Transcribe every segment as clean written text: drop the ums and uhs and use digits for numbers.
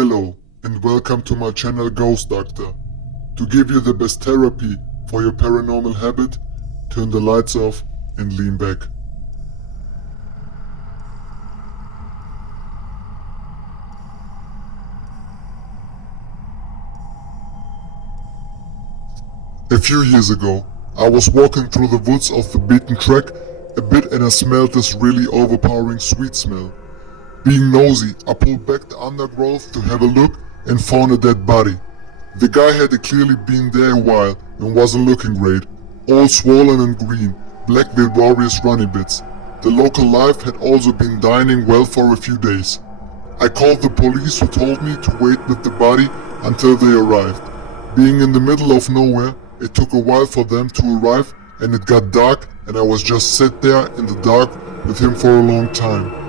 Hello and welcome to my channel Ghost Doctor. To give you the best therapy for your paranormal habit, turn the lights off and lean back. A few years ago, I was walking through the woods of the beaten track a bit and I smelled this really overpowering sweet smell. Being nosy, I pulled back the undergrowth to have a look and found a dead body. The guy had clearly been there a while and wasn't looking great. All swollen and green, black with various runny bits. The local life had also been dying well for a few days. I called the police who told me to wait with the body until they arrived. Being in the middle of nowhere, it took a while for them to arrive and it got dark and I was just sat there in the dark with him for a long time.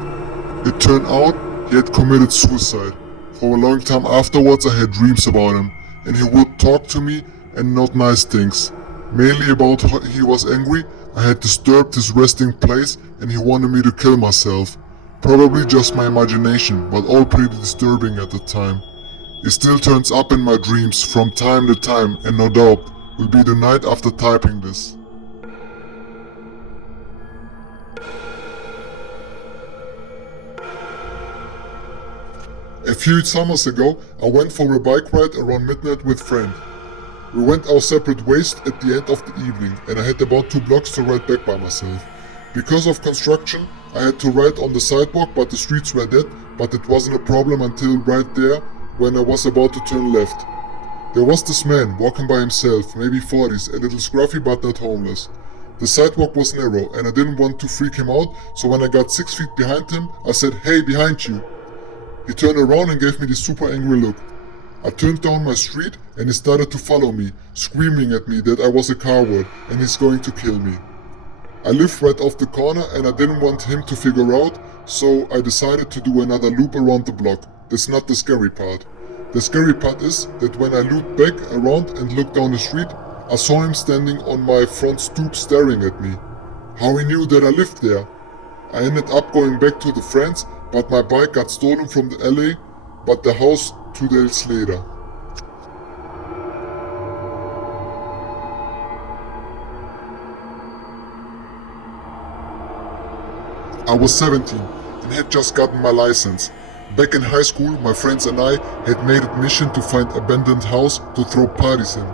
It turned out he had committed suicide. For a long time afterwards I had dreams about him and he would talk to me and not nice things. Mainly about how he was angry, I had disturbed his resting place and he wanted me to kill myself. Probably just my imagination, but all pretty disturbing at the time. He still turns up in my dreams from time to time and no doubt will be the night after typing this. A few summers ago, I went for a bike ride around midnight with friend. We went our separate ways at the end of the evening and I had about 2 blocks to ride back by myself. Because of construction, I had to ride on the sidewalk but the streets were dead, but it wasn't a problem until right there when I was about to turn left. There was this man walking by himself, maybe 40s, a little scruffy but not homeless. The sidewalk was narrow and I didn't want to freak him out, so when I got 6 feet behind him, I said, "Hey, behind you." He turned around and gave me this super angry look. I turned down my street and he started to follow me, screaming at me that I was a coward and he's going to kill me. I lived right off the corner and I didn't want him to figure out, so I decided to do another loop around the block. That's not the scary part. The scary part is that when I looped back around and looked down the street, I saw him standing on my front stoop staring at me. How he knew that I lived there? I ended up going back to the friends, but my bike got stolen from the alley, but the house 2 days later. I was 17 and had just gotten my license. Back in high school, my friends and I had made it mission to find abandoned house to throw parties in.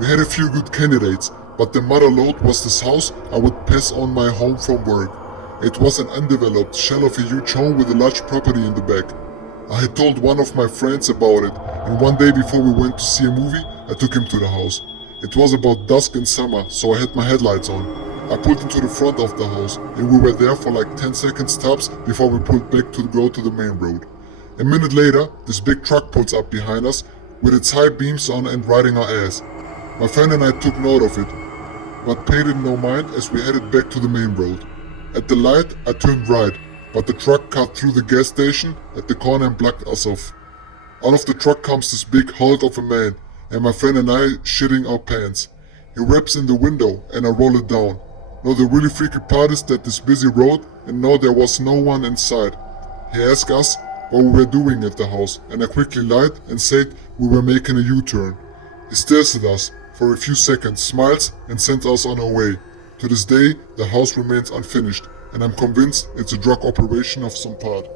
We had a few good candidates, but the mother lode was this house I would pass on my home from work. It was an undeveloped shell of a huge home with a large property in the back. I had told one of my friends about it, and one day before we went to see a movie, I took him to the house. It was about dusk in summer, so I had my headlights on. I pulled into the front of the house, and we were there for like 10 seconds tops before we pulled back to go to the main road. A minute later, this big truck pulls up behind us with its high beams on and riding our ass. My friend and I took note of it, but paid it no mind as we headed back to the main road. At the light, I turned right, but the truck cut through the gas station at the corner and blocked us off. Out of the truck comes this big hulk of a man, and my friend and I shitting our pants. He raps in the window and I roll it down. Now the really freaky part is that this busy road and now there was no one inside. He asked us what we were doing at the house and I quickly lied and said we were making a U-turn. He stares at us for a few seconds, smiles and sends us on our way. To this day, the house remains unfinished and I'm convinced it's a drug operation of some part.